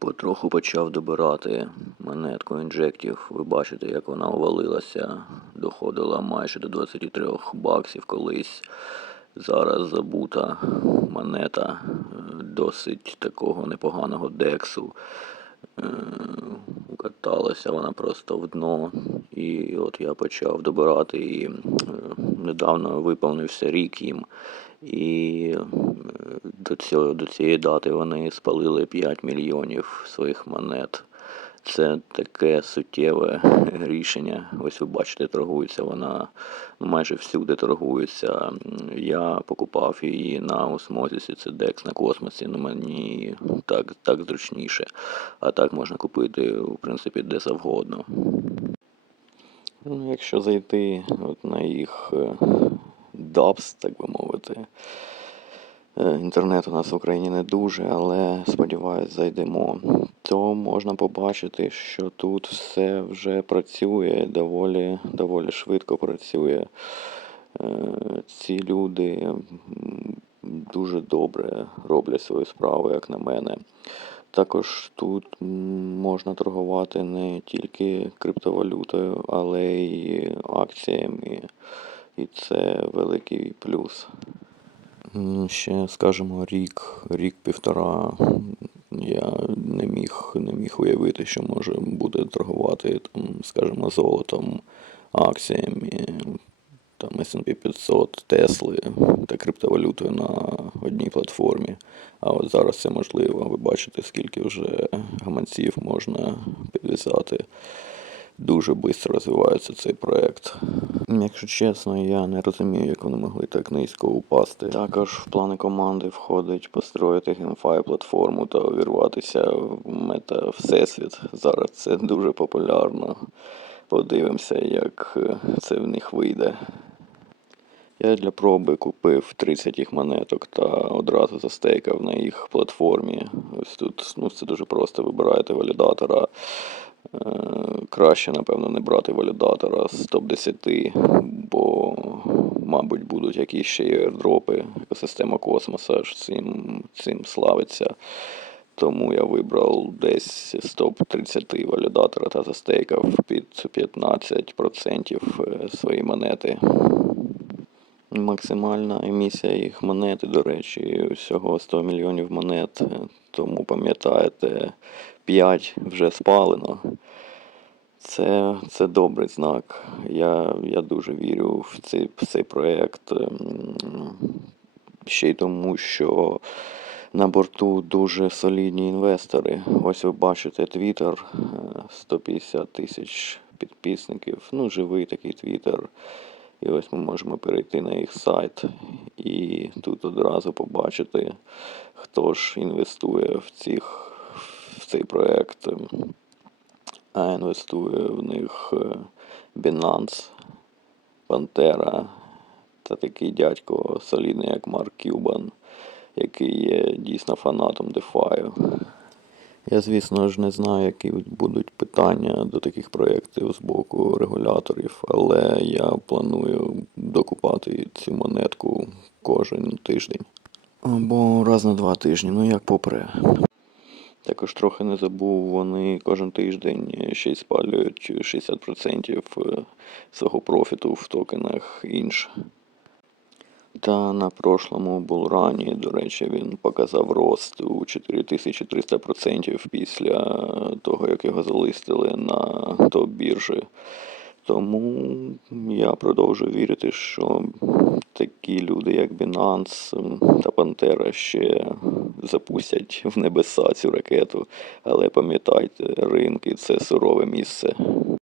Потроху почав добирати монетку інжектів. Ви бачите, як вона овалилася, доходила майже до 23 баксів колись. Зараз забута монета досить такого непоганого дексу. Е, Укаталася вона просто в дно. І от я почав добирати і е, недавно виповнився рік їм. І е, до, цього, до цієї дати вони спалили 5 мільйонів своїх монет. Це таке суттєве рішення. Ось ви бачите, торгується вона майже всюди торгується. Я покупав її на осмозісі, це Dex на космосі. Ну мені так, так зручніше. А так можна купити, в принципі, де завгодно. Ну, якщо зайти от на їх е, дабс, так би мовити. Е, Інтернет у нас в Україні не дуже, але сподіваюсь, зайдемо. То можна побачити, що тут все вже працює, доволі, доволі швидко працює. Е, Ці люди дуже добре роблять свою справу, як на мене. Також тут можна торгувати не тільки криптовалютою, але й акціями. І це великий плюс. Ще, скажімо, рік, рік-півтора я не міг, не міг уявити, що може буде торгувати, там, скажімо, золотом, акціями, там S&P 500, Тесли та криптовалютою на одній платформі. А от зараз це можливо. Ви бачите, скільки вже гаманців можна підв'язати. Дуже швидко розвивається цей проект. Якщо чесно, я не розумію, як вони могли так низько упасти. Також в плани команди входить построїти GameFi платформу та увірватися в мета Всесвіт. Зараз це дуже популярно. Подивимося, як е, це в них вийде. Я для проби купив 30 їх монеток та одразу застейкав на їх платформі. Ось тут ну, це дуже просто. Вибираєте валідатора. Е, Краще, напевно, не брати валідатора з топ-10, бо, мабуть, будуть якісь ще й airdропи. Екосистема космоса ж цим, цим славиться. Тому я вибрав десь з топ-30 валідатора та застейкав під 15% свої монети. Максимальна емісія їх монети, до речі, всього 100 мільйонів монет. Тому пам'ятаєте, 5 вже спалено. Це, це добрий знак. Я, я дуже вірю в цей, в цей проєкт. ем, Ще й тому, що на борту дуже солідні інвестори. Ось ви бачите е, 150 тисяч підписників. Ну, живий такий Twitter. І ось ми можемо перейти на їх сайт і тут одразу побачити, хто ж інвестує в, цих, цей проект. А інвестує в них е, Binance, Pantera та такий дядько солідний, як Марк Кюбан, який є дійсно фанатом DeFi. Я, звісно ж, не знаю, які будуть питання до таких проєктів з боку регуляторів, але я планую докупати цю монетку кожен тиждень. Або раз на два тижні, ну як попре. Також трохи не забув, вони кожен тиждень ще й спалюють 60% свого профіту в токенах інш. Та на прошлому булрані, до речі, він показав рост у 4300% після того, як його залистили на топ-біржі. Тому я продовжую вірити, що такі люди, як Binance та Pantera, ще запустять в небеса цю ракету. Але пам'ятайте, ринки це сурове місце.